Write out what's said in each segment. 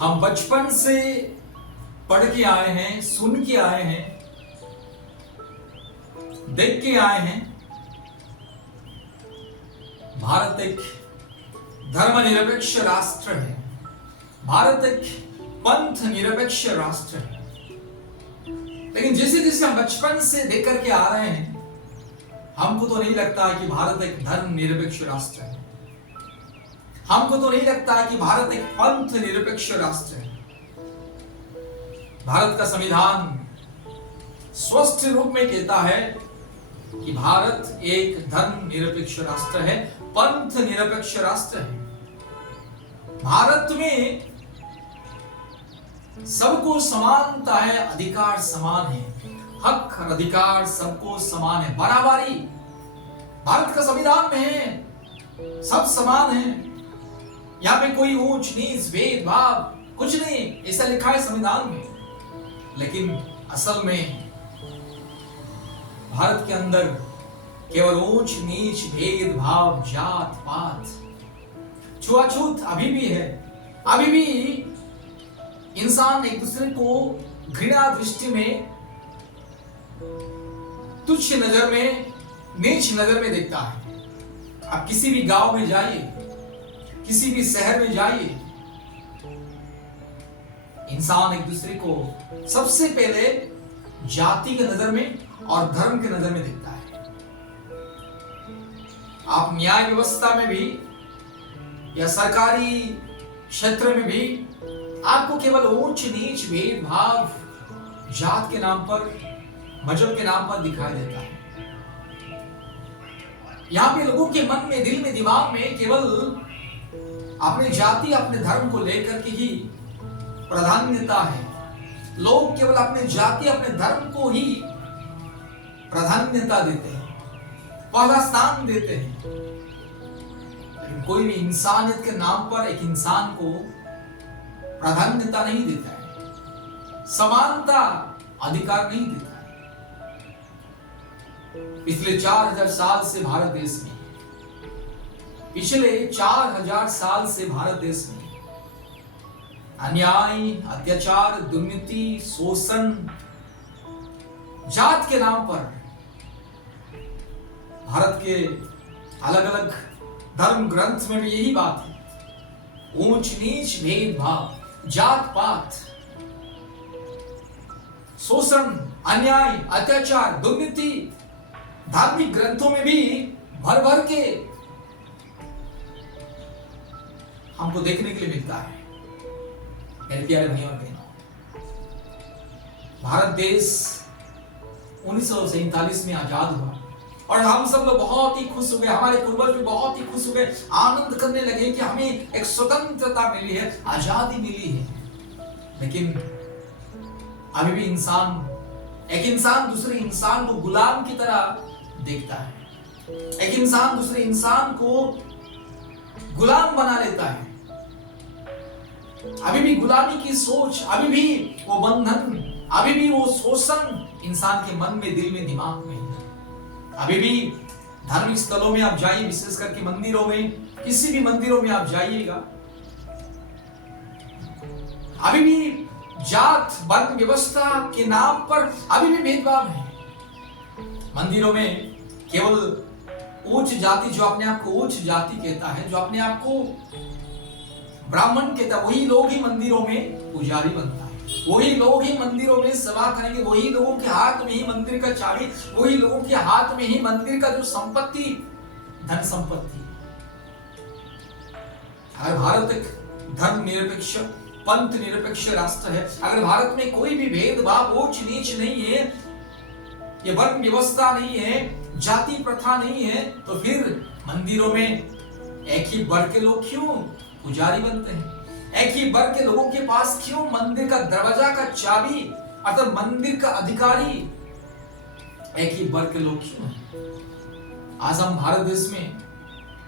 हम बचपन से पढ़ के आए हैं, सुन के आए हैं, देख के आए हैं। भारत एक धर्मनिरपेक्ष राष्ट्र है। भारत एक पंथ निरपेक्ष राष्ट्र है। लेकिन जैसे जैसे हम बचपन से देख करके आ रहे हैं, हमको तो नहीं लगता कि भारत एक धर्म निरपेक्ष राष्ट्र है। हमको तो नहीं लगता कि भारत एक पंथ निरपेक्ष राष्ट्र है। भारत का संविधान स्पष्ट रूप में कहता है कि भारत एक धर्म निरपेक्ष राष्ट्र है, पंथ निरपेक्ष राष्ट्र है। भारत में सबको समानता है, अधिकार समान है, हक और अधिकार सबको समान है, बराबरी भारत का संविधान में है। सब समान है। यहां पे कोई ऊंच नीच भेदभाव कुछ नहीं, ऐसा लिखा है संविधान में। लेकिन असल में भारत के अंदर केवल ऊंच नीच भेदभाव, जात पात, छुआछूत अभी भी है। अभी भी इंसान एक दूसरे को घृणा दृष्टि में, तुच्छ नजर में, नीच नजर में देखता है। आप किसी भी गांव में जाइए, किसी भी शहर में जाइए, इंसान एक दूसरे को सबसे पहले जाति के नजर में और धर्म के नजर में देखता है। आप न्याय व्यवस्था में भी या सरकारी क्षेत्र में भी आपको केवल ऊंच नीच भेदभाव जात के नाम पर, मजहब के नाम पर दिखाई देता है। यहां पे लोगों के मन में, दिल में, दिमाग में केवल अपने जाति, अपने धर्म को लेकर के ही प्राधान्यता है। लोग केवल अपने जाति, अपने धर्म को ही प्राधान्यता देते हैं, पहला स्थान देते हैं। लेकिन कोई भी इंसानियत के नाम पर एक इंसान को प्राधान्यता नहीं देता है, समानता, अधिकार नहीं देता है। पिछले 4000 साल से भारत देश में, पिछले 4000 साल से भारत देश में अन्याय, अत्याचार, दुर्नीति, शोषण, जात के नाम पर भारत के अलग अलग धर्म ग्रंथ में भी यही बात है। ऊंच नीच भेदभाव, जात पात, शोषण, अन्याय, अत्याचार, दुर्नीति धार्मिक ग्रंथों में भी भर भर के हमको देखने के लिए मिलता है। मेरे प्यारे भाइयों और बहनों, भारत देश 1947 में आजाद हुआ और हम सब लोग बहुत ही खुश हो गए। हमारे पूर्वज भी बहुत ही खुश हो गए, आनंद करने लगे कि हमें एक स्वतंत्रता मिली है, आजादी मिली है। लेकिन अभी भी एक इंसान दूसरे इंसान को गुलाम की तरह देखता है। एक इंसान दूसरे इंसान को गुलाम बना लेता है। अभी भी गुलामी की सोच, अभी भी वो बंधन, अभी भी वो शोषण इंसान के मन में, दिल में, दिमाग में है। अभी भी धार्मिक स्थलों में आप जाइए, विशेष करके मंदिरों में, किसी भी मंदिरों में आप जाइएगा, अभी भी जात वर्ण व्यवस्था के नाम पर अभी भी भेदभाव है। मंदिरों में केवल उच्च जाति, जो अपने आप को उच्च जाति कहता है, जो अपने आप को ब्राह्मण कहता है, वही लोग ही मंदिरों में पुजारी बनता है। वही लोग ही मंदिरों में सेवा करेंगे। वही लोगों के हाथ में ही मंदिर का चाबी, वही लोगों के हाथ में ही मंदिर का जो संपत्ति, धन संपत्ति। अगर भारत एक धर्म निरपेक्ष, पंथ निरपेक्ष राष्ट्र है, अगर भारत में कोई भी भेदभाव, ऊंच नीच नहीं है, ये वर्ण व्यवस्था नहीं है, जाति प्रथा नहीं है, तो फिर मंदिरों में एक ही वर्ग के लोग क्यों पुजारी बनते हैं? एक ही वर्ग के लोगों के पास क्यों मंदिर का दरवाजा का चाबी, अर्थात मंदिर का अधिकारी एक ही वर्ग के लोग क्यों हैं? आज हम भारत देश में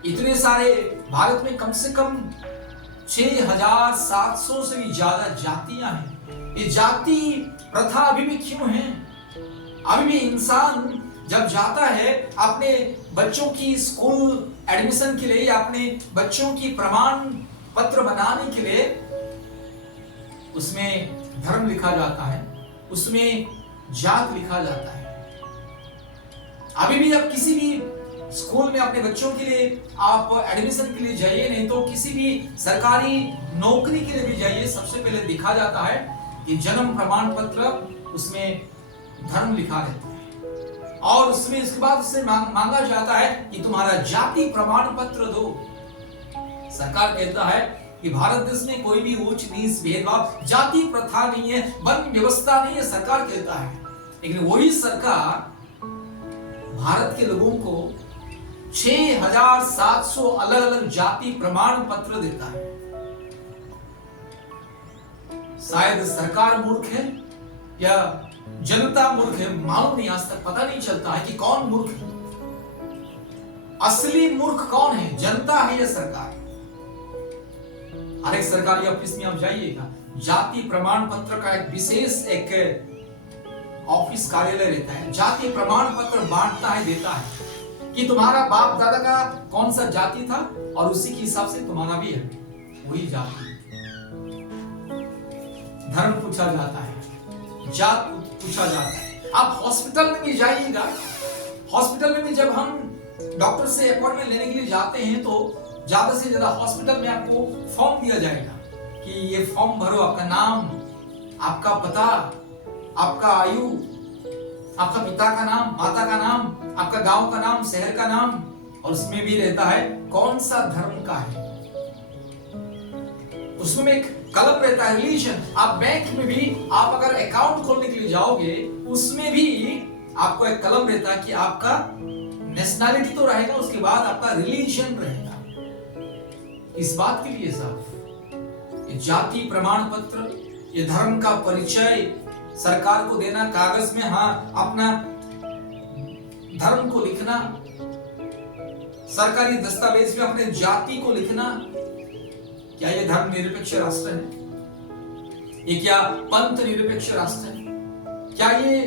इतने सारे, भारत में कम से कम 6700 से भी ज्यादा जातियां हैं। ये जाति प्रथा अभी भी क्यों है? अभी भी इंसान जब जाता है अपने बच्चों की स्कूल एडमिशन के लिए, अपने बच्चों की प्रमाण पत्र बनाने के लिए, उसमें धर्म लिखा जाता है, उसमें जात लिखा जाता है। अभी भी आप किसी भी स्कूल में अपने बच्चों के लिए आप एडमिशन के लिए जाइए, नहीं तो किसी भी सरकारी नौकरी के लिए भी जाइए, सबसे पहले दिखा जाता है कि जन्म प्रमाण पत्र, उसमें धर्म लिखा रहता है और उसमें इसके बाद उससे मांगा जाता है कि तुम्हारा जाति प्रमाण पत्र दो। सरकार कहता है कि भारत देश में कोई भी ऊंच नीच भेदभाव, जाति प्रथा नहीं है, वर्ण व्यवस्था नहीं है, सरकार कहता है। लेकिन वही सरकार भारत के लोगों को 6,700 अलग अलग जाति प्रमाण पत्र देता है। शायद सरकार मूर्ख है या जनता मूर्ख है, मालूम नहीं, आज तक पता नहीं चलता है कि कौन मूर्ख है। असली मूर्ख कौन है, जनता है या सरकार? हर एक सरकारी ऑफिस में आप जाइएगा, जाति प्रमाण पत्र का एक विशेष एक ऑफिस कार्यालय रहता है, जाति प्रमाण पत्र बांटता है, देता है कि तुम्हारा बाप दादा का कौन सा जाति था और उसी के हिसाब से तुम्हारा भी है वही जाति। धर्म पूछा जाता है, जात पूछा जाता है। आप हॉस्पिटल में भी जाइएगा, हॉस्पिटल में भी जब हम डॉक्टर से अपॉइंटमेंट लेने के लिए जाते हैं तो ज्यादा से ज्यादा हॉस्पिटल में आपको फॉर्म दिया जाएगा कि ये फॉर्म भरो, आपका नाम, आपका पता, आपका आयु, आपका पिता का नाम, माता का नाम, आपका गांव का नाम, शहर का नाम, और उसमें भी रहता है कौन सा धर्म का है। उसमें एक कलम रहता है रिलीजन। आप बैंक में भी आप अगर अकाउंट खोलने के लिए जाओगे, उसमें भी आपको एक कलम रहता है कि आपका नेशनैलिटी तो रहेगा, उसके बाद आपका रिलीजन रहेगा। इस बात के लिए साहब ये जाति प्रमाण पत्र, ये धर्म का परिचय सरकार को देना, कागज में हाँ अपना धर्म को लिखना, सरकारी दस्तावेज में अपने जाति को लिखना, क्या ये धर्म निरपेक्ष राष्ट्र है? ये क्या पंथ निरपेक्ष राष्ट्र है? क्या ये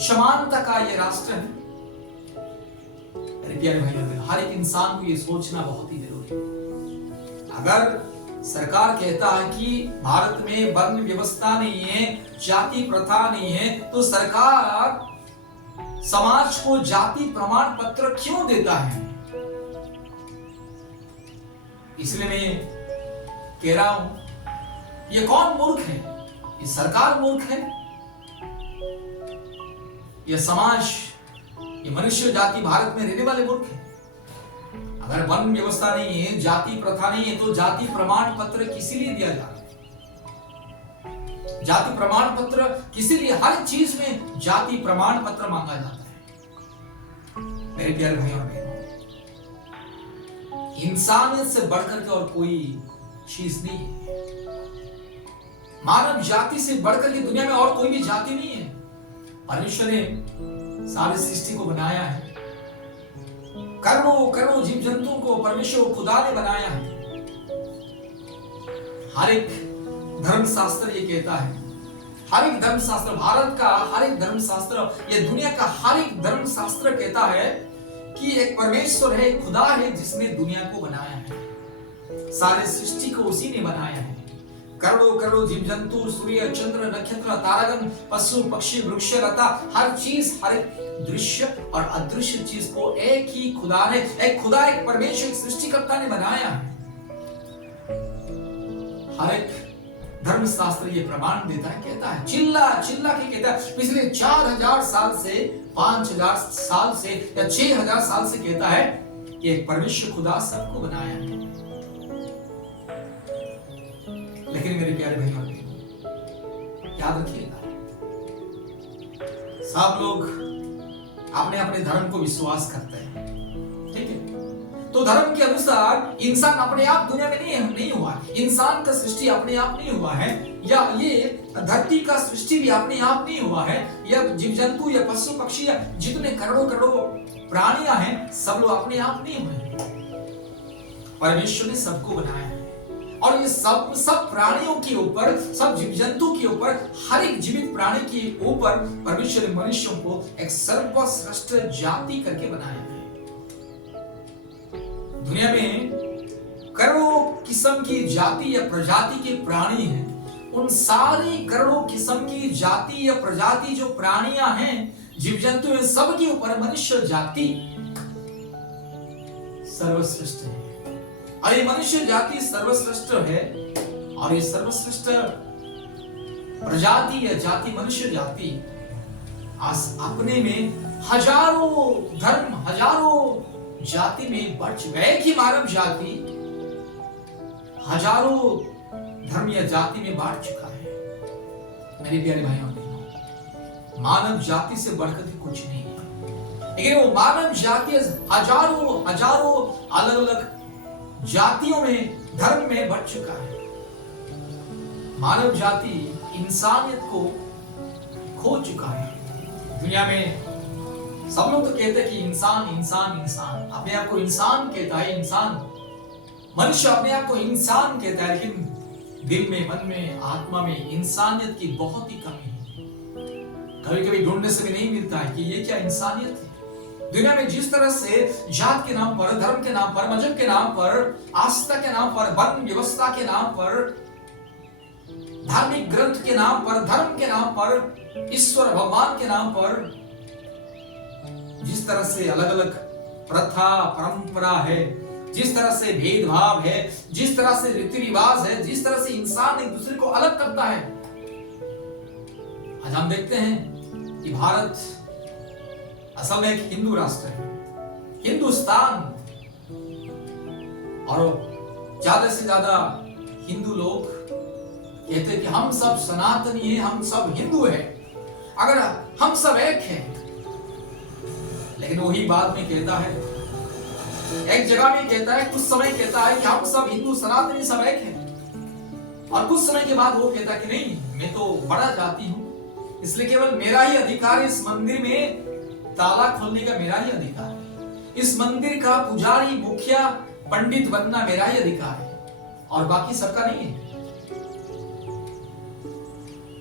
समानता का ये राष्ट्र है? अरे प्यारे भाइयों, हर एक इंसान को ये सोचना बहुत ही जरूरी है। अगर सरकार कहता है कि भारत में वर्ण व्यवस्था नहीं है, जाति प्रथा नहीं है, तो सरकार समाज को जाति प्रमाण पत्र क्यों देता है? इसलिए मैं कह रहा हूं, ये कौन मूर्ख है? ये सरकार मूर्ख है, ये समाज, ये मनुष्य जाति भारत में रहने वाले मूर्ख है। अगर वर्ण व्यवस्था नहीं है, जाति प्रथा नहीं है, तो जाति प्रमाण पत्र किसी लिए दिया जाता है? जाति प्रमाण पत्र किसी लिए, हर चीज में जाति प्रमाण पत्र मांगा जाता है। मेरे प्यारे भाइयों और बहनों, इंसानियत से बढ़कर के और कोई चीज नहीं है। मानव जाति से बढ़कर के दुनिया में और कोई भी जाति नहीं है। परमेश्वर ने सारी सृष्टि को बनाया है, करोड़ों करोड़ों जीव जंतुओं को परमेश्वर खुदा ने बनाया है। हर एक धर्मशास्त्र ये कहता है, हर एक धर्मशास्त्र, भारत का हर एक धर्मशास्त्र, ये दुनिया का हर एक धर्मशास्त्र कहता है कि एक परमेश्वर है, एक खुदा है जिसने दुनिया को बनाया है। सारे सृष्टि को उसी ने बनाया है। करोड़ों करोड़ों जीव जंतु, सूर्य, चंद्र, नक्षत्र, तारागण, पशु पक्षी, वृक्ष, लता, हर चीज, हर एक दृश्य और अदृश्य चीज को एक ही खुदा ने, एक खुदा, एक परमेश्वर, एक सृष्टिकर्ता ने बनाया है। हर एक धर्मशास्त्र ये प्रमाण देता है, कहता है, चिल्ला चिल्ला के कहता है, पिछले 4000 साल से, 5000 साल से या 6000 साल से कहता है कि एक परमेश्वर खुदा सबको बनाया है। लेकिन मेरे प्यारे भाइयों याद रखिएगा, सब लोग अपने अपने धर्म को विश्वास करते हैं, ठीक है? तो धर्म के अनुसार इंसान अपने आप दुनिया में नहीं हुआ। इंसान का सृष्टि अपने आप नहीं हुआ है, या ये धरती का सृष्टि भी अपने आप नहीं हुआ है, या जीव जंतु या पशु पक्षी या जितने करोड़ों करोड़ों प्राणियां हैं, सब लोग अपने आप नहीं हुए। परमेश्वर ने सबको बनाया है, और ये सब प्राणियों के ऊपर, सब जीव जंतु के ऊपर, हर एक जीवित प्राणी के ऊपर परमेश्वर ने मनुष्यों को एक सर्वश्रेष्ठ जाति करके बनाया है। दुनिया में करोड़ों किस्म की जाति या प्रजाति के प्राणी हैं, उन सारी करोड़ों किस्म की जाति या प्रजाति जो प्राणियां हैं, जीव जंतु हैं, सबके ऊपर मनुष्य जाति सर्वश्रेष्ठ है। और ये मनुष्य जाति सर्वश्रेष्ठ है, और ये सर्वश्रेष्ठ प्रजाति या जाति मनुष्य जाति अपने में हजारों धर्म, हजारों जाति में बढ़ चुका है। एक ही मानव जाति हजारों धर्म या जाति में बांट चुका है। मेरे प्यारे भाइयों और बहनों, मानव जाति से बढ़कर के कुछ नहीं है, लेकिन वो मानव जाति हजारों हजारों अलग अलग जातियों में, धर्म में बढ़ चुका है। मानव जाति इंसानियत को खो चुका है। दुनिया में सब लोग तो कहते हैं कि इंसान इंसान इंसान, अपने आप को इंसान कहता है, इंसान मनुष्य अपने आप को इंसान कहता है, लेकिन दिल में, मन में, आत्मा में इंसानियत की बहुत ही कमी है। कभी कभी ढूंढने से भी नहीं मिलता है कि ये क्या इंसानियत है। दुनिया में जिस तरह से जात के नाम पर, धर्म के नाम पर, मजहब के नाम पर, आस्था के नाम पर, वर्ण व्यवस्था के नाम पर, धार्मिक ग्रंथ के नाम पर, धर्म के नाम पर, ईश्वर भगवान के नाम पर जिस तरह से अलग अलग प्रथा परंपरा है, जिस तरह से भेदभाव है, जिस तरह से रीति रिवाज है, जिस तरह से इंसान एक दूसरे को अलग करता है। आज हम देखते हैं कि भारत असल में एक हिंदू राष्ट्र है, हिंदुस्तान, और ज्यादा से ज्यादा हिंदू लोग कहते हैं कि हम सब सनातनी हैं, हम सब हिंदू हैं, अगर हम सब एक हैं। लेकिन वही बाद में कहता है, एक जगह में कहता है, कुछ समय कहता है कि हम सब हिंदू सनातनी सब एक हैं, और कुछ समय के बाद वो कहता है कि नहीं, मैं तो बड़ा जाति हूं, इसलिए केवल मेरा ही अधिकार, इस मंदिर में ताला खोलने का मेरा ही अधिकार है, इस मंदिर का पुजारी, मुखिया, पंडित बनना मेरा ही अधिकार है, और बाकी सबका नहीं है।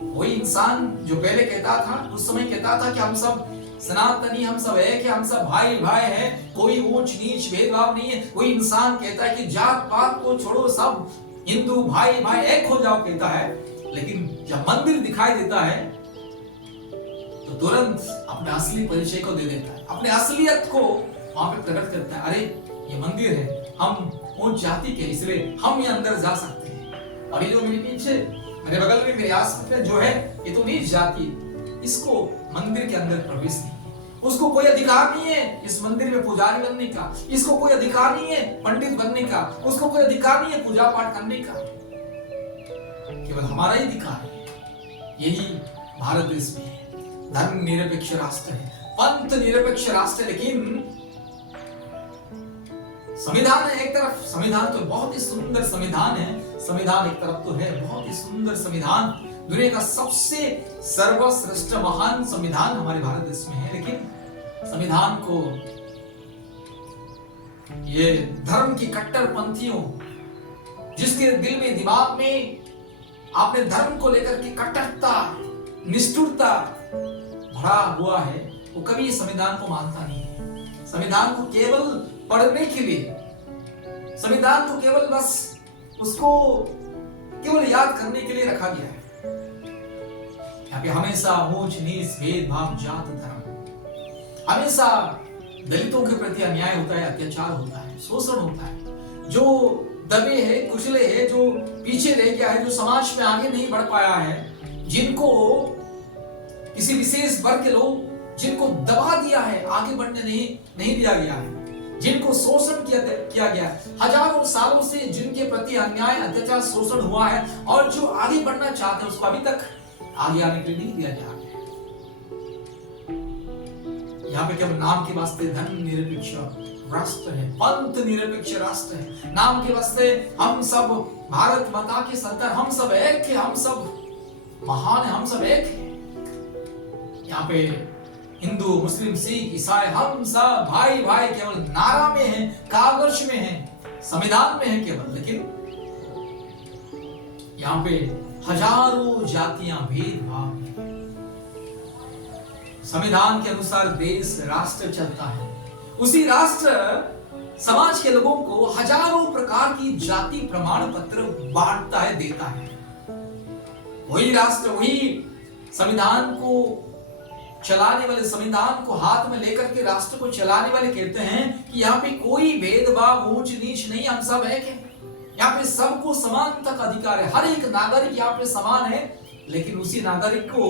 वही इंसान जो पहले कहता था, उस समय कहता था कि हम सब सनातनी, हम सब एक है, हम सब भाई भाई हैं, कोई ऊंच नीच भेदभाव नहीं है। कोई इंसान कहता है कि जात पात को छोड़ो, सब हिंदू भाई भाई एक हो जाओ कहता है। लेकिन जब मंदिर दिखाई देता है तो तुरंत अपने असली परिचय को दे देता है, अपने असलियत को वहां पे प्रकट करता है। अरे ये मंदिर है, हम ऊंच जाति के, इसलिए हम ये अंदर जा सकते हैं, और ये जो मेरे पीछे, मेरे बगल में, मेरे आस-पास में जो है, ये तो नीच जाति, इसको मंदिर के अंदर प्रवेश नहीं, उसको कोई अधिकार नहीं है इस मंदिर में पुजारी बनने का, इसको कोई अधिकार नहीं है पंडित बनने का, उसको कोई अधिकार नहीं है पूजा पाठ करने का, केवल हमारा ही अधिकार है। यही भारत देश में है, धर्म निरपेक्ष राष्ट्र है, पंथ निरपेक्ष राष्ट्र है। लेकिन संविधान है एक तरफ, संविधान तो बहुत ही सुंदर संविधान है, संविधान एक तरफ तो है बहुत ही सुंदर संविधान, दुनिया का सबसे सर्वश्रेष्ठ महान संविधान हमारे भारत देश में है। लेकिन संविधान को ये धर्म की कट्टरपंथियों, जिसके दिल में, दिमाग में अपने धर्म को लेकर के कट्टरता, निष्ठुरता भरा हुआ है, वो कभी संविधान को मानता नहीं है। संविधान को केवल पढ़ने के लिए, संविधान को केवल बस उसको केवल याद करने के लिए रखा गया है। यहाँ पे हमेशा ऊंच नीच, भेदभाव, जात धर्म, हमेशा दलितों के प्रति अन्याय होता है, अत्याचार होता है, शोषण होता है। जो दबे है, कुचले है, जो पीछे रह गया है, जो समाज में आगे नहीं बढ़ पाया है, जिनको किसी विशेष वर्ग के लोग, जिनको दबा दिया है, आगे बढ़ने नहीं दिया गया है, जिनको शोषण किया गया, हजारों सालों से जिनके प्रति अन्याय, अत्याचार, शोषण हुआ है, और जो आगे बढ़ना चाहते हैं उसको अभी तक आगे आने के लिए नहीं दिया जा रहा है। यहाँ पे केवल नाम के वास्ते धर्म निरपेक्ष राष्ट्र है, पंथ निरपेक्ष राष्ट्र है, नाम के वास्ते हम सब भारत माता के संतान, हम सब एक है, हम सब महान है, हम सब एक है। यहाँ पे हिंदू, मुस्लिम, सिख, ईसाई, हम सब भाई भाई केवल नारा में है, कागज में है, संविधान में है केवल। लेकिन यहाँ पे हजारों जातियां, भेदभाव, संविधान के अनुसार देश, राष्ट्र चलता है। उसी राष्ट्र समाज के लोगों को हजारों प्रकार की जाति प्रमाण पत्र बांटता है, देता है। वही राष्ट्र, वही संविधान को चलाने वाले, संविधान को हाथ में लेकर के राष्ट्र को चलाने वाले कहते हैं कि यहाँ पे कोई भेदभाव, ऊंच नीच नहीं, हम सब एक हैं, यहाँ पे सबको समान तक अधिकार है, हर एक नागरिक यहाँ पे समान है। लेकिन उसी नागरिक को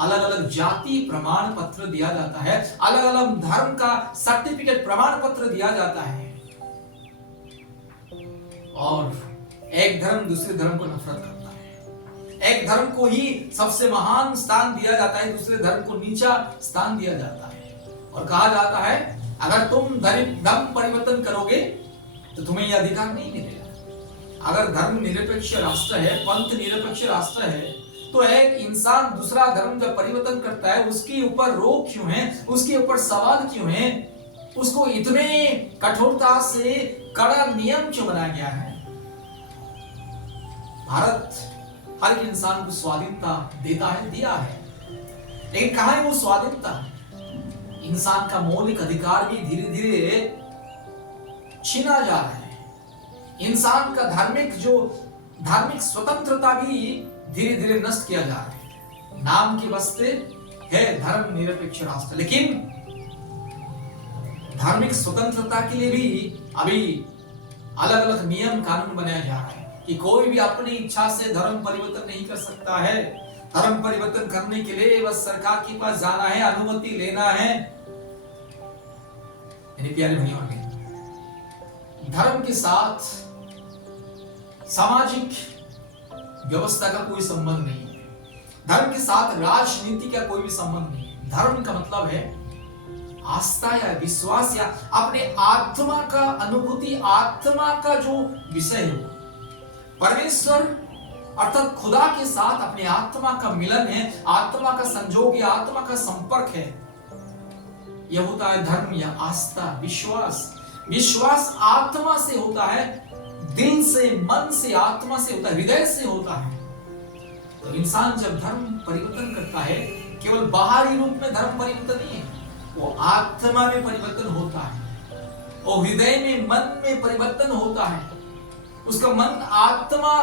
अलग अलग जाति प्रमाण पत्र दिया जाता है, अलग अलग धर्म का सर्टिफिकेट, प्रमाण पत्र दिया जाता है, और एक धर्म दूसरे धर्म को नफरत करता है, एक धर्म को ही सबसे महान स्थान दिया जाता है, दूसरे धर्म को नीचा स्थान दिया जाता है। और कहा जाता है अगर तुम धर्म परिवर्तन करोगे तो तुम्हें यह अधिकार नहीं मिलेगा। अगर धर्म निरपेक्ष राष्ट्र है, पंथ निरपेक्ष राष्ट्र है, तो एक इंसान दूसरा धर्म जब परिवर्तन करता है उसके ऊपर रोक क्यों है, उसके ऊपर सवाल क्यों है, उसको इतने कठोरता से कड़ा नियम क्यों बनाया गया है। भारत हर एक इंसान को स्वाधीनता देता है, दिया है, लेकिन कहां है वो स्वाधीनता? इंसान का मौलिक अधिकार भी धीरे धीरे छीना जा रहा है। इंसान का धार्मिक स्वतंत्रता भी धीरे धीरे नष्ट किया जा रहा है। नाम के वास्ते है धर्म निरपेक्ष राष्ट्र, लेकिन धार्मिक स्वतंत्रता के लिए भी अभी अलग अलग नियम कानून बनाया जा रहा है कि कोई भी अपनी इच्छा से धर्म परिवर्तन नहीं कर सकता है। धर्म परिवर्तन करने के लिए बस सरकार के पास जाना है, अनुमति लेना है। मेरे प्यारे भाइयों बहनों, धर्म के साथ सामाजिक व्यवस्था का कोई संबंध नहीं है, धर्म के साथ राजनीति का कोई भी संबंध नहीं है। धर्म का मतलब है आस्था या विश्वास या अपने आत्मा का अनुभूति, आत्मा का जो विषय है, परमेश्वर अर्थात खुदा के साथ अपने आत्मा का मिलन है, आत्मा का संजोग या आत्मा का संपर्क है। यह होता है धर्म या आस्था, विश्वास। विश्वास आत्मा से होता है, दिल से, मन से, आत्मा से होता है, हृदय से होता है। तो इंसान जब धर्म परिवर्तन करता है, केवल बाहरी रूप में धर्म परिवर्तन नहीं है, वो आत्मा में परिवर्तन होता है, वो हृदय में, मन में परिवर्तन होता है। उसका मन, आत्मा,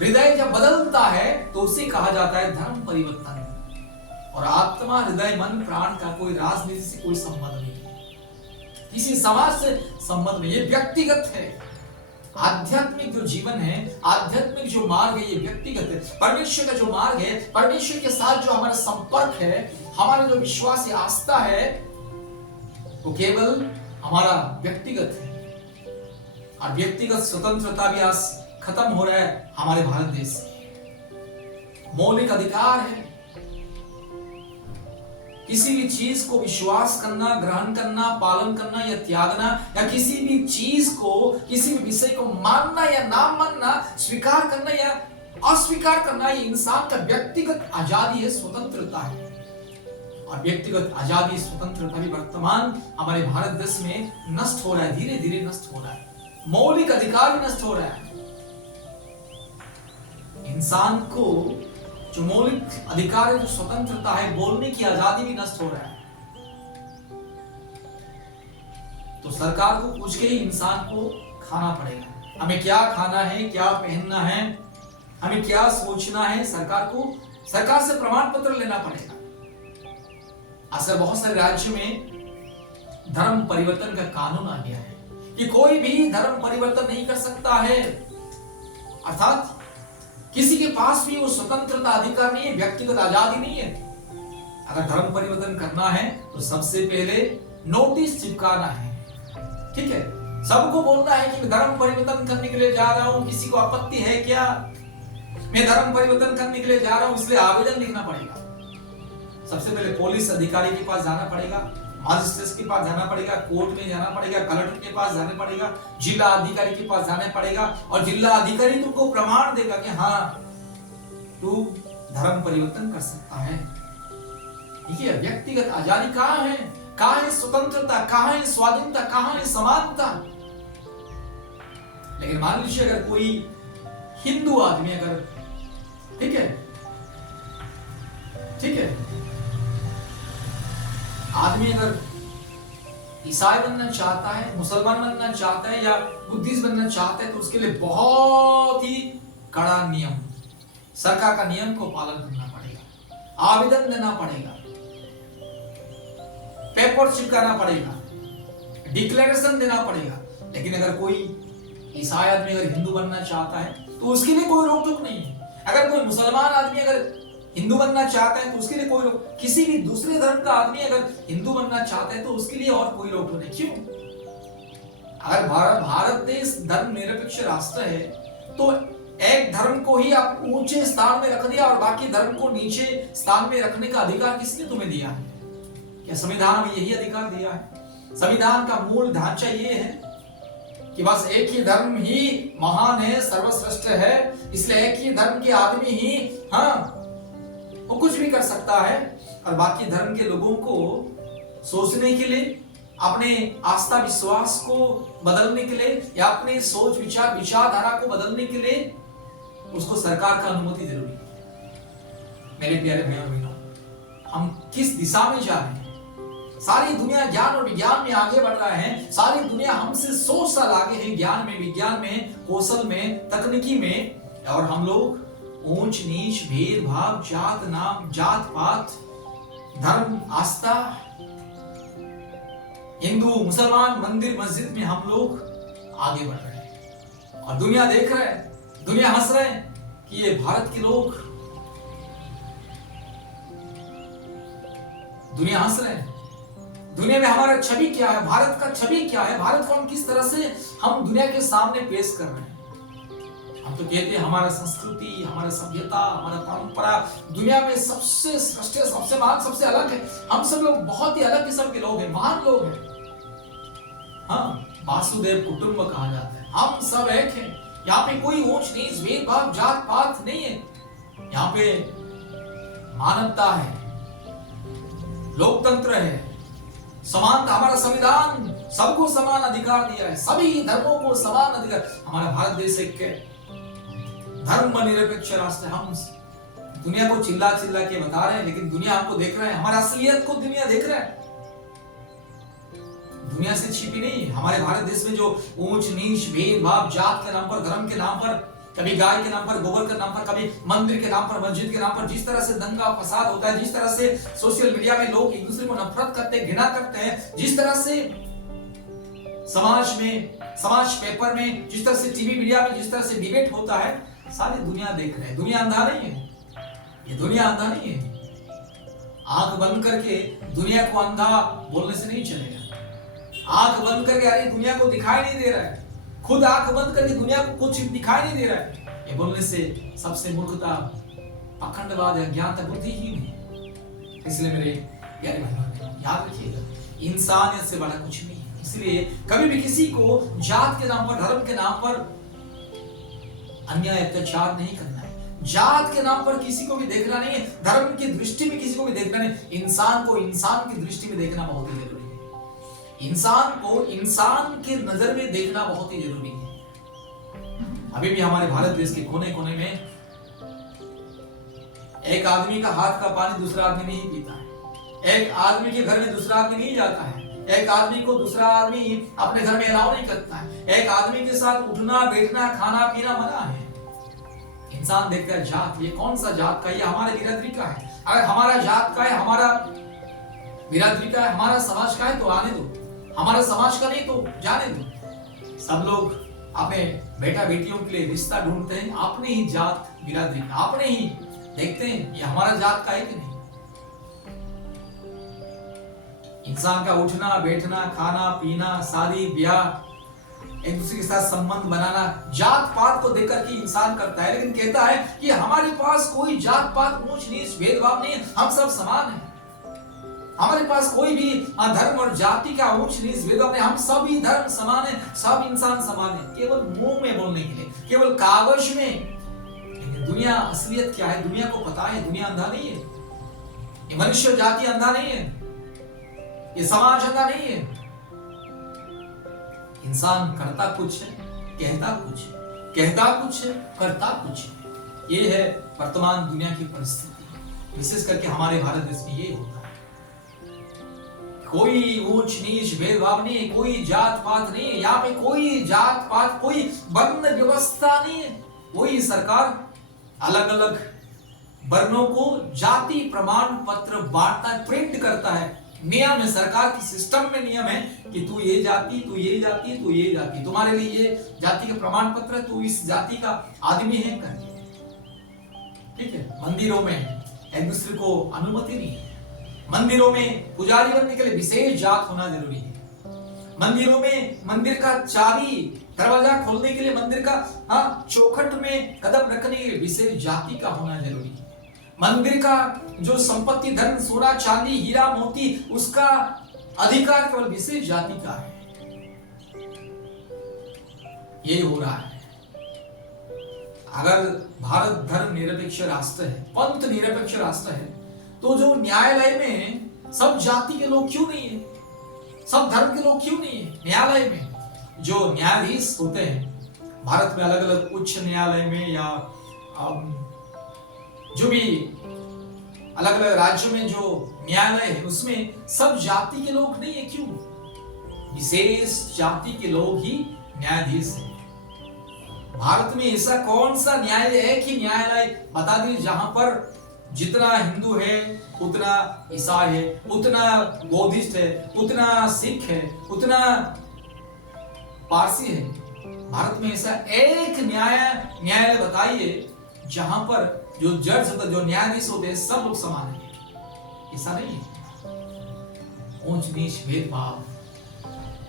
हृदय जब बदलता है तो उसे कहा जाता है धर्म परिवर्तन। और आत्मा, हृदय, मन, प्राण का कोई राजनीति से कोई संबंध नहीं है, किसी समाज से संबंध नहीं, ये व्यक्तिगत है। आध्यात्मिक जो जीवन है, आध्यात्मिक जो मार्ग है, ये व्यक्तिगत है। परमेश्वर का जो मार्ग है, परमेश्वर के साथ जो हमारा संपर्क है, हमारा जो विश्वास या आस्था है, वो केवल हमारा व्यक्तिगत है। और व्यक्तिगत स्वतंत्रता भी आज खत्म हो रहा है हमारे भारत देश में। मौलिक अधिकार है किसी भी चीज को विश्वास करना, ग्रहण करना, पालन करना या त्यागना, या किसी भी चीज को, किसी भी विषय को मानना या ना मानना, स्वीकार करना या अस्वीकार करना, ये इंसान का व्यक्तिगत आजादी है, स्वतंत्रता है। और व्यक्तिगत आजादी, स्वतंत्रता भी वर्तमान हमारे भारत देश में नष्ट हो रहा है, धीरे धीरे नष्ट हो रहा है। मौलिक अधिकार भी नष्ट हो रहा है। इंसान को जो मौलिक अधिकार है, जो स्वतंत्रता है, बोलने की आजादी भी नष्ट हो रहा है। तो सरकार को पूछ के ही इंसान को खाना पड़ेगा, हमें क्या खाना है, क्या पहनना है, हमें क्या सोचना है। सरकार से प्रमाण पत्र लेना पड़ेगा। असल बहुत सारे राज्यों में धर्म परिवर्तन का कानून आ गया है कि कोई भी धर्म परिवर्तन नहीं कर सकता है, अर्थात किसी के पास भी वो स्वतंत्रता अधिकार नहीं है, व्यक्तिगत आजादी नहीं है। अगर धर्म परिवर्तन करना है तो सबसे पहले नोटिस चिपकाना है, ठीक है, सबको बोलना है कि मैं धर्म परिवर्तन करने के लिए जा रहा हूं, किसी को आपत्ति है क्या, मैं धर्म परिवर्तन करने के लिए जा रहा हूं, इसलिए आवेदन लिखना पड़ेगा। सबसे पहले पुलिस अधिकारी के पास जाना पड़ेगा, मजिस्ट्रेट के पास जाना पड़ेगा, कोर्ट में जाना पड़ेगा, कलेक्टर के पास जाना पड़ेगा, जिला अधिकारी के पास जाना पड़ेगा, और जिला अधिकारी तुमको प्रमाण देगा कि हाँ तू धर्म परिवर्तन कर सकता है। ठीक है, व्यक्तिगत आजादी कहाँ है, कहाँ है स्वतंत्रता, कहाँ है स्वाधीनता, कहाँ है समानता। लेकिन मान लीजिए अगर कोई हिंदू आदमी, अगर ठीक है आदमी अगर ईसाई बनना चाहता है, मुसलमान बनना चाहता है या बुद्धिस्ट बनना चाहता है, तो उसके लिए बहुत ही कड़ा नियम, सरकार का नियम को पालन करना पड़ेगा, आवेदन देना पड़ेगा, पेपर चिपकाना पड़ेगा, डिक्लेरेशन देना पड़ेगा। लेकिन अगर कोई ईसाई आदमी अगर हिंदू बनना चाहता है तो उसके लिए कोई रोक टोक नहीं है। अगर कोई मुसलमान आदमी अगर हिंदू बनना चाहता है तो उसके लिए कोई रोक, किसी भी दूसरे धर्म का आदमी अगर हिंदू बनना चाहता है तो उसके लिए और कोई रोक टोक नहीं। क्यों? अगर भारत देश धर्मनिरपेक्ष राष्ट्र है तो एक धर्म को ही आप ऊंचे स्थान में रख दिया और बाकी धर्म को नीचे स्थान में रखने का अधिकार किसने तुम्हें दिया है? क्या संविधान में यही अधिकार दिया है? संविधान का मूल ढांचा ये है कि बस एक ही धर्म ही महान है, सर्वश्रेष्ठ है, इसलिए एक ही धर्म के आदमी ही वो कुछ भी कर सकता है और बाकी धर्म के लोगों को सोचने के लिए, अपने आस्था विश्वास को बदलने के लिए या अपने सोच विचारधारा को बदलने के लिए उसको सरकार का अनुमति जरूरी है। मेरे प्यारे भाइयों और बहनों, हम किस दिशा में जा रहे हैं? सारी दुनिया ज्ञान और विज्ञान में आगे बढ़ रहा है। सारी दुनिया हमसे 100 साल आगे है, ज्ञान में, विज्ञान में, कौशल में, तकनीकी में, और हम लोग ऊंच नीच, भेदभाव, जात पात, धर्म, आस्था, हिंदू मुसलमान, मंदिर मस्जिद में हम लोग आगे बढ़ रहे हैं। और दुनिया देख रहा है, दुनिया हंस रहे हैं कि ये भारत के लोग, दुनिया हंस रहे हैं। दुनिया में हमारा छवि क्या है, भारत का छवि क्या है, भारत को हम किस तरह से हम दुनिया के सामने पेश कर रहे हैं। हम तो कहते हैं हमारा संस्कृति, हमारा सभ्यता, हमारा परंपरा दुनिया में सबसे श्रेष्ठ, सबसे महान, सबसे अलग है। हम सब लोग बहुत ही अलग किस्म के लोग हैं, महान लोग हैं। हाँ, वासुदेव कुटुंब कहा जाता है, हम सब एक हैं। यहाँ पे कोई ऊंच नीच, भेदभाव, जात पात नहीं है। यहाँ पे मानवता है, लोकतंत्र है, समानता। हमारा संविधान सबको समान अधिकार दिया है, सभी धर्मों को समान अधिकार। हमारा भारत देश एक धर्म निरपेक्ष राष्ट्र। हम दुनिया को चिल्ला चिल्ला के बता रहे हैं, लेकिन दुनिया हमको देख रहा है, हमारा असलियत को दुनिया देख रहा है। दुनिया से छिपी नहीं। हमारे भारत देश में जो ऊंच नीच, भेदभाव, जात के नाम पर, धर्म के नाम पर, कभी गाय के नाम पर, गोबर के नाम पर, कभी मंदिर के नाम पर, मस्जिद के नाम पर, जिस तरह से दंगा फसाद होता है, जिस तरह से सोशल मीडिया में लोग एक दूसरे को नफरत करते हैं, घृणा करते हैं, जिस तरह से समाज में, समाज पेपर में, जिस तरह से टीवी मीडिया में जिस तरह से डिबेट होता है, सारी दुनिया देख रहे हैं। दुनिया अंधा नहीं है, ये दुनिया अंधा नहीं है। आंख बंद करके दुनिया को अंधा बोलने से नहीं चलेगा। आंख बंद करके अरे दुनिया को दिखाई नहीं दे रहा है, खुद आंख बंद करके दुनिया को कुछ दिखाई नहीं दे रहा है, ये बोलने से सबसे मूर्खता, पाखंडवाद, अज्ञानता, बुद्धिहीन है। इसलिए मेरे प्यारे भाइयों, याद रखिएगा, इंसानियत से बड़ा कुछ नहीं है। इसलिए कभी भी किसी को जात के नाम पर, धर्म के नाम पर अन्याय अत्याचार नहीं करना है। जात के नाम पर किसी को भी देखना नहीं है, धर्म की दृष्टि में किसी को भी देखना नहीं। इंसान को इंसान की दृष्टि में देखना बहुत ही जरूरी है। इंसान को इंसान के नजर में देखना बहुत ही जरूरी है। अभी भी हमारे भारत देश के कोने कोने में एक आदमी का हाथ का पानी दूसरा आदमी नहीं पीता है, एक आदमी के घर में दूसरा आदमी नहीं जाता है, एक आदमी को दूसरा आदमी अपने घर में अलाउ नहीं करता है, एक आदमी के साथ उठना बैठना खाना पीना मना है। इंसान देखता है जात, ये कौन सा जात का, ये हमारे बिरादरी का है। अगर हमारा जात का है, हमारा बिरादरी का है, हमारा समाज का है तो आने दो, हमारा समाज का नहीं तो जाने दो। सब लोग अपने बेटा बेटियों के लिए रिश्ता ढूंढते हैं अपने ही जात बिरादरी का, अपने ही देखते हैं ये हमारा जात का है कि नहीं। इंसान का उठना बैठना, खाना पीना, शादी ब्याह, एक दूसरे के साथ संबंध बनाना जात पात को देखकर के इंसान करता है, लेकिन कहता है कि हमारे पास कोई जात पात, ऊंच नीच, भेदभाव नहीं है, हम सब समान हैं। हमारे पास कोई भी धर्म और जाति का ऊंच नीच भेदभाव नहीं, हम सभी धर्म समान है, सब इंसान समान है। केवल मुंह में बोलने के लिए, केवल कागज में। लेकिन दुनिया असलियत क्या है, दुनिया को पता है, दुनिया अंधा नहीं है, ये मनुष्य जाति अंधा नहीं है, ये समाज अंधा नहीं है। इंसान करता कुछ है, कहता कुछ है, कहता कुछ है, करता कुछ है। ये है वर्तमान दुनिया की परिस्थिति। विशेष करके हमारे भारत देश में ये होता है। कोई ऊंच नीच भेदभाव नहीं है, कोई जात पात नहीं है, यहाँ पे कोई जात पात, कोई वर्ण व्यवस्था नहीं है। कोई सरकार अलग अलग वर्णों को जाति प्रमाण पत्र बांटता है, प्रिंट करता है। नियम है, सरकार की सिस्टम में नियम है कि तू ये जाति, तू ये जाति, तू ये जाति, तुम्हारे लिए ये जाति का प्रमाण पत्र है, तू इस जाति का आदमी है करके। ठीक है, मंदिरों में एक दूसरे को अनुमति नहीं है। मंदिरों में पुजारी बनने के लिए विशेष जात होना जरूरी है। मंदिरों में मंदिर का चाबी दरवाजा खोलने के लिए, मंदिर का चौखट में कदम रखने के लिए विशेष जाति का होना जरूरी है। मंदिर का जो संपत्ति, धन, सोना, चांदी, हीरा, मोती, उसका अधिकार केवल विशेष जाति का है। ये हो रहा है। अगर भारत धर्म निरपेक्ष राष्ट्र है, पंथ निरपेक्ष राष्ट्र है, तो जो न्यायालय में सब जाति के लोग क्यों नहीं है, सब धर्म के लोग क्यों नहीं है? न्यायालय में जो न्यायाधीश होते हैं भारत में, अलग अलग उच्च न्यायालय में या जो भी अलग अलग राज्यों में जो न्यायालय है, उसमें सब जाति के लोग नहीं है। क्यों? विशेष जाति के लोग ही न्यायाधीश हैं। भारत में ऐसा कौन सा न्यायालय है कि न्यायालय बता दीजिए जहां पर जितना हिंदू है उतना ईसाई है, उतना बौद्धिस्ट है, उतना सिख है, उतना पारसी है। भारत में ऐसा एक न्यायालय बताइए जहां पर जो जज होता है, जो न्यायाधीश होते हैं, सब लोग समान है। ऐसा नहीं है। ऊंच नीच भेदभाव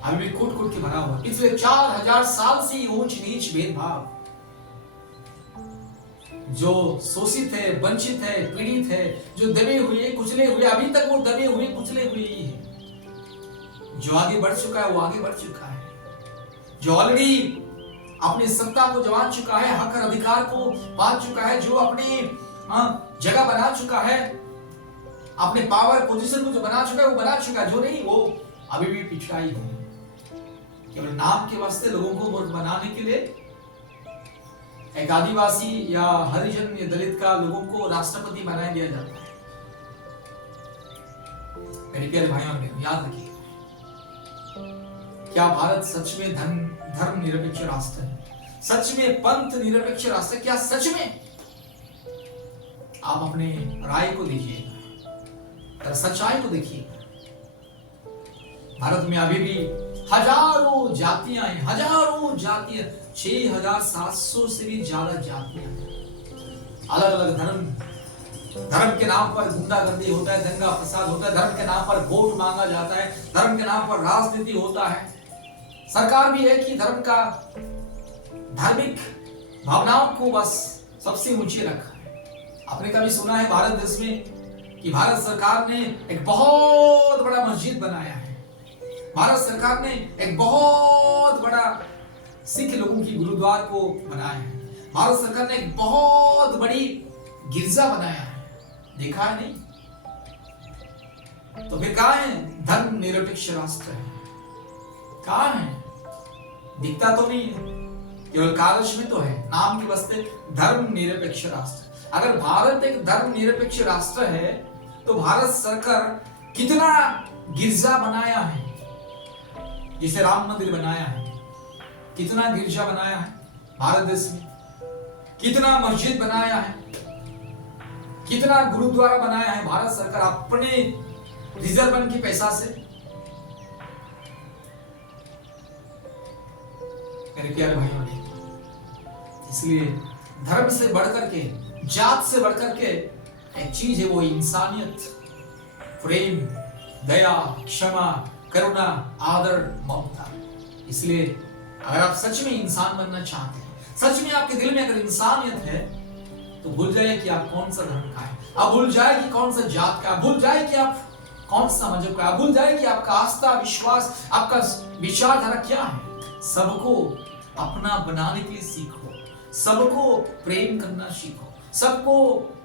अभी भी कूट कूट के भरा हुआ। पिछले 4000 साल से ऊंच नीच भेदभाव, जो शोषित है, वंचित है, पीड़ित है, जो दबे हुए, कुचले हुए, अभी तक वो दबे हुए, कुचले हुए ही है। जो आगे बढ़ चुका है वो आगे बढ़ चुका है। जो ऑलरेडी अपनी सत्ता को जमा चुका है, हक और अधिकार को पा चुका है, जो अपनी जगह बना चुका है, अपने पावर पोजीशन को जो बना चुका है वो बना चुका है। जो नहीं, वो अभी भी पिछड़ा ही है। केवल नाम के वास्ते लोगों को मूर्ख बनाने के लिए एक आदिवासी या हरिजन या दलित का लोगों को राष्ट्रपति बनाया दिया जाता है। मेरे प्यारे भाइयों और बहनों, याद रखिए, क्या भारत सच में धर्म निरपेक्ष राष्ट्र है? सच में पंथ निरपेक्ष राष्ट्र है? क्या सच में? आप अपने राय को दीजिएगा, सच्चाई को देखिएगा। भारत में अभी भी हजारों जातियां हैं, हजारों जातियां, 6700 से भी ज्यादा जातियां हैं। अलग अलग धर्म के नाम पर गुंडागर्दी होता है, दंगा फसाद होता है, धर्म के नाम पर वोट मांगा जाता है, धर्म के नाम पर राजनीति होता है। सरकार भी है कि धर्म का, धार्मिक भावनाओं को बस सबसे ऊंचे रखा है। आपने कभी सुना है भारत देश में कि भारत सरकार ने एक बहुत बड़ा मस्जिद बनाया है, भारत सरकार ने एक बहुत बड़ा सिख लोगों की गुरुद्वार को बनाया है, भारत सरकार ने एक बहुत बड़ी गिरजा बनाया है? देखा है नहीं? तो फिर कहां है धर्म निरपेक्ष राष्ट्र है? कहां है? दिखता तो नहीं है, केवल कागज में तो है, नाम के वास्ते धर्म निरपेक्ष राष्ट्र। अगर भारत एक धर्म निरपेक्ष राष्ट्र है तो भारत सरकार कितना गिरजा बनाया है, जिसे राम मंदिर बनाया है, कितना गिरजा बनाया है भारत देश में, कितना मस्जिद बनाया है, कितना गुरुद्वारा बनाया है भारत सरकार अपने रिजर्व के पैसा से। मेरे प्यारे भाइयों ने, इसलिए धर्म से बढ़कर के, जात से बढ़कर के एक चीज है, वो इंसानियत, प्रेम, दया, क्षमा, करुणा, आदर, ममता। इसलिए अगर आप सच में इंसान बनना चाहते हैं, सच में आपके दिल में अगर इंसानियत है, तो भूल जाइए कि आप कौन सा धर्म का है, आप भूल जाए कि कौन सा जात का, भूल जाए कि आप कौन सा मजहब का, भूल जाए कि आपका आस्था, विश्वास, आपका विचारधारा क्या है। सबको अपना बनाने के लिए सीखो, सबको प्रेम करना सीखो, सबको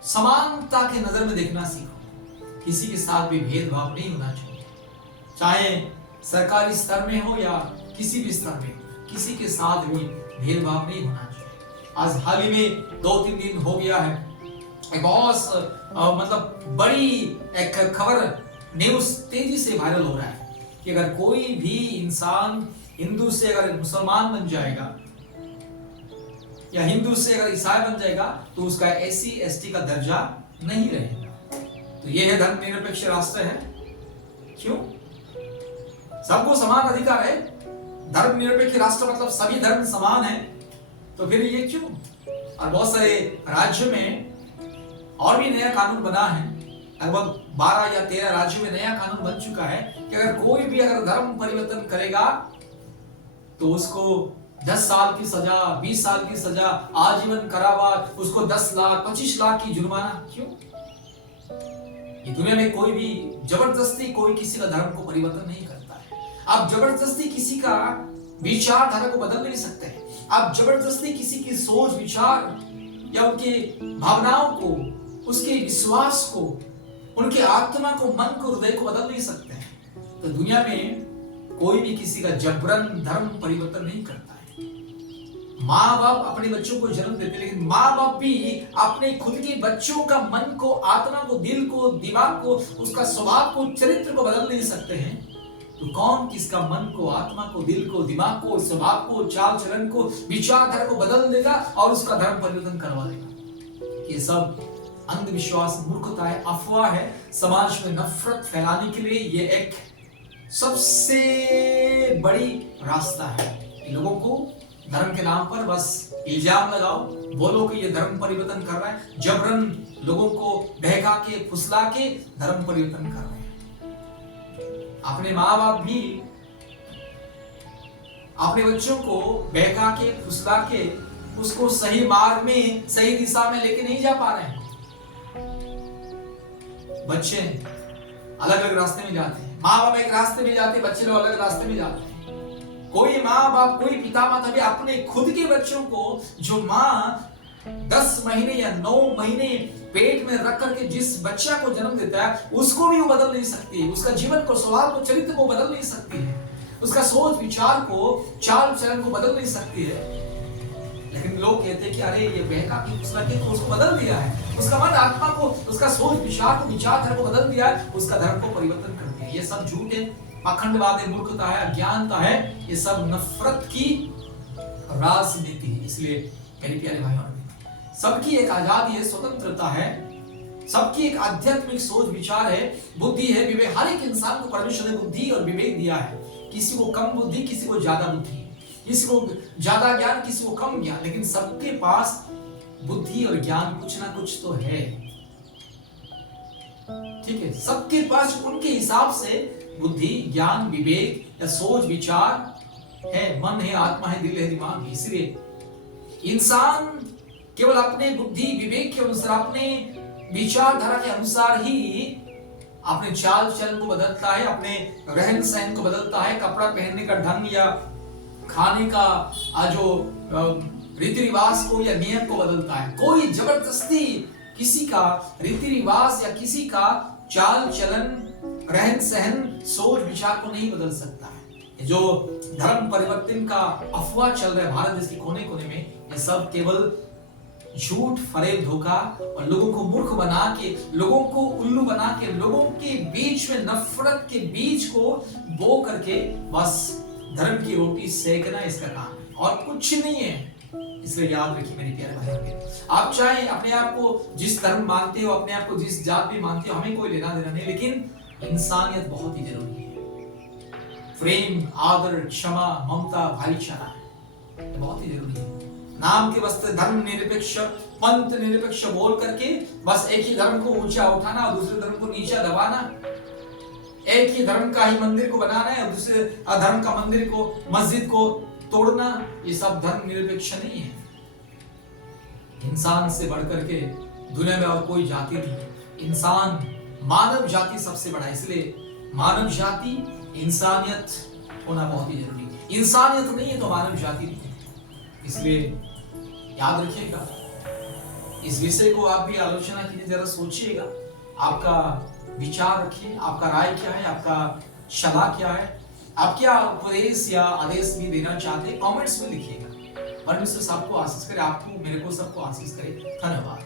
समानता के नजर में देखना सीखो। किसी के साथ भी भेदभाव नहीं होना चाहिए, चाहे सरकारी स्तर में हो या किसी भी स्तर में, किसी के साथ भी भेदभाव नहीं होना चाहिए। आज हाल ही में 2-3 दिन हो गया है, एक बहुत मतलब बड़ी एक खबर, न्यूज तेजी से वायरल हो रहा है कि अगर कोई भी इंसान हिंदू से अगर मुसलमान बन जाएगा या हिंदू से अगर ईसाई बन जाएगा तो उसका एससी एसटी का दर्जा नहीं रहेगा। तो ये है धर्मनिरपेक्ष राष्ट्र है। क्यों? सबको समान अधिकार है। धर्मनिरपेक्ष राष्ट्र मतलब सभी धर्म समान है, तो फिर ये क्यों? और बहुत सारे राज्यों में और भी नया कानून बना है, लगभग 12 या 13 राज्यों में नया कानून बन चुका है कि अगर कोई भी अगर धर्म परिवर्तन करेगा तो उसको 10 साल की सजा, 20 साल की सजा, आजीवन कारावास, उसको 10 लाख 25 लाख की जुर्माना। क्यों? ये दुनिया में कोई भी जबरदस्ती कोई किसी का धर्म को परिवर्तन नहीं करता है। आप जबरदस्ती किसी का विचारधारा को बदल नहीं सकते हैं। आप जबरदस्ती किसी की सोच विचार या उनकी भावनाओं को, उसके विश्वास को, उनके आत्मा को, मन को, हृदय को बदल नहीं सकते हैं। तो दुनिया में कोई भी किसी का जबरन धर्म परिवर्तन नहीं करता है। माँ बाप अपने बच्चों को जन्म देते, लेकिन माँ बाप भी अपने खुद के बच्चों का मन को, आत्मा को, दिल को, दिमाग को, उसका स्वभाव को, चरित्र को बदल नहीं सकते हैं। तो कौन किसका मन को, आत्मा को, दिल को, दिमाग को, स्वभाव को, चाल चलन को, विचारधारा को बदल देगा और उसका धर्म परिवर्तन करवा देगा? ये सब अंधविश्वास, मूर्खता है, अफवाह है। समाज में नफरत फैलाने के लिए ये एक सबसे बड़ी रास्ता है। लोगों को धर्म के नाम पर बस इल्जाम लगाओ, बोलो कि ये धर्म परिवर्तन कर रहा है, जबरन लोगों को बहका के, फुसला के धर्म परिवर्तन कर रहे हैं। अपने माँ बाप भी अपने बच्चों को बहका के, फुसला के उसको सही मार्ग में, सही दिशा में लेके नहीं जा पा रहे हैं। बच्चे अलग अलग रास्ते में जाते हैं, माँ बाप एक रास्ते में जाते हैं, बच्चे लोग अलग रास्ते में जाते हैं। कोई माँ बाप, कोई पिता माता भी अपने खुद के बच्चों को, जो माँ 10 महीने या 9 महीने पेट में रख करके जिस बच्चा को जन्म देता है, उसको भी वो बदल नहीं सकती है। उसका जीवन को, स्वभाव को, चरित्र को बदल नहीं सकती है। उसका सोच विचार को, चाल चलन को बदल नहीं सकती है। लेकिन लोग कहते हैं कि अरे ये बहका की, फुसला की, तो उसको बदल दिया है, उसका मन, आत्मा को, उसका सोच विचार को, विचारधारा को बदल दिया है, उसका धर्म को परिवर्तन कर दिया। ये सब झूठ है, अखंडवाद है, मूर्खता है, अज्ञानता है। ये सब नफरत की राजनीति है। इसलिए मेरे प्यारे भाइयों, सबकी एक आजादी है, स्वतंत्रता है, सबकी एक आध्यात्मिक सोच विचार है, बुद्धि है, विवेक। हर एक इंसान को परमेश्वर ने बुद्धि और विवेक दिया है। किसी को कम बुद्धि, किसी को ज्यादा बुद्धि, किसी को ज्यादा ज्ञान, किसी को कम ज्ञान, लेकिन सबके पास बुद्धि और ज्ञान कुछ ना कुछ तो है। ठीक है, सबके पास उनके हिसाब से बुद्धि, ज्ञान, विवेक या सोच विचार है, मन है, आत्मा है, दिल है, दिमाग है। इसलिए इंसान केवल अपने बुद्धि विवेक के अनुसार, अपने विचारधारा के अनुसार ही अपने चाल चलन को बदलता है, अपने रहन सहन को बदलता है, कपड़ा पहनने का ढंग या खाने का जो रीति रिवाज को या नियम को बदलता है। कोई जबरदस्ती किसी का रीति रिवाज या किसी का चाल चलन, रहन सहन, सोच विचार को नहीं बदल सकता है। जो धर्म परिवर्तन का अफवाह चल रहा है भारत देश के कोने कोने में, ये सब केवल झूठ, फरेब, धोखा और लोगों को मूर्ख बना के, लोगों को उल्लू बना के, लोगों के बीच में नफरत के बीज को बो करके बस धर्म की रोटी सेकना इसका काम है और कुछ नहीं है। इसलिए याद रखिए मेरे प्यारे भाई, आप चाहे अपने आप को जिस धर्म मानते हो, अपने आप को जिस जात में मानते हो, हमें कोई लेना देना नहीं, लेकिन इंसानियत बहुत ही जरूरी है। प्रेम, आदर, क्षमा, ममता, भाईचारा बहुत ही जरूरी है। नाम के वास्ते धर्म निरपेक्ष, पंथ निरपेक्ष बोल करके बस एक ही धर्म को ऊंचा उठाना और दूसरे धर्म को नीचा दबाना, एक ही धर्म का ही मंदिर को बनाना है और दूसरे धर्म का मंदिर को, मस्जिद को तोड़ना, ये सब धर्म निरपेक्ष नहीं है। इंसान से बढ़कर के दुनिया में और कोई जाति नहीं है। इंसान, मानव जाति सबसे बड़ा है। इसलिए मानव जाति, इंसानियत होना बहुत ही जरूरी है। इंसानियत नहीं है तो मानव जाति नहीं है। इसलिए याद रखिएगा, इस विषय को आप भी आलोचना कीजिए, जरा सोचिएगा, आपका विचार रखिए, आपका राय क्या है, आपका सलाह क्या है, आप क्या उपदेश या आदेश भी देना चाहते हैं, कमेंट्स में लिखिएगा। परमेश्वर सबको आशीष करे, आपको, मेरे को, सबको आशीष करे। धन्यवाद।